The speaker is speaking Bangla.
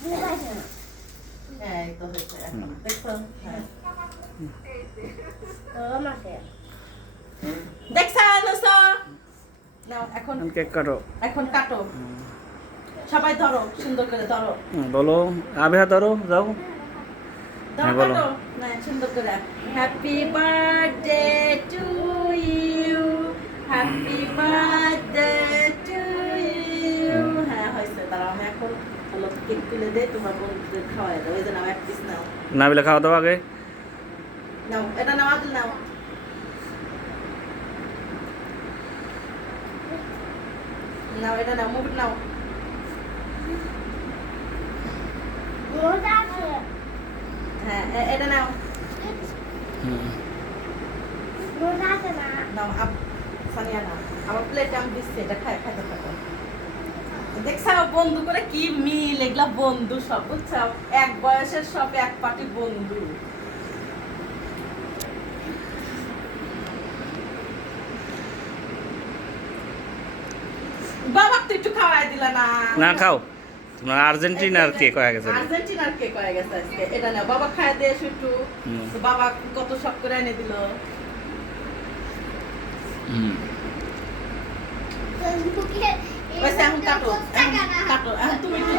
এই তো হয়েছে এখন দেখছো দেখছো আনুসা নাও এখন কেক কাটো। এখন কাটো সবাই ধরো সুন্দর করে ধরো বলো আবিহা ধরো যাও। হ্যাঁ, বলো। কাটো না সুন্দর করে happy birthday to you happy birthday to you হ্যাঁ হয়েছে দাঁড়াও আমি এখন হলো কেক তুলে দে তোমার বন্ধুদের খাওয়াই দাও এই যে নাও এক পিস নাও নাবিলা খাওয়া দাও আগে। নাও এটা নাও আদল নাও নাও এটা নাও মুখ নাও হ্যাঁ এটা নাও নাও সানিয়া নাও আমার প্লেটে আমি দিচ্ছি এটা খাইতে থাকো দেখছো বন্ধু করে কি মিল এগুলা বন্ধু সব বুঝছো এক বয়সের সব এক পার্টি বন্ধু বাবা তো একটু খাওয়াই দিলা না না খাও তোমার আর্জেন্টিনার কেক হয়ে গেছে। আর্জেন্টিনার কেক হয়ে গেছে আজকে এটা না বাবা খায় দিয়ে এসো একটু তো বাবা কত শখ করে এনে দিল এখন কাটো এখন তুমি একটু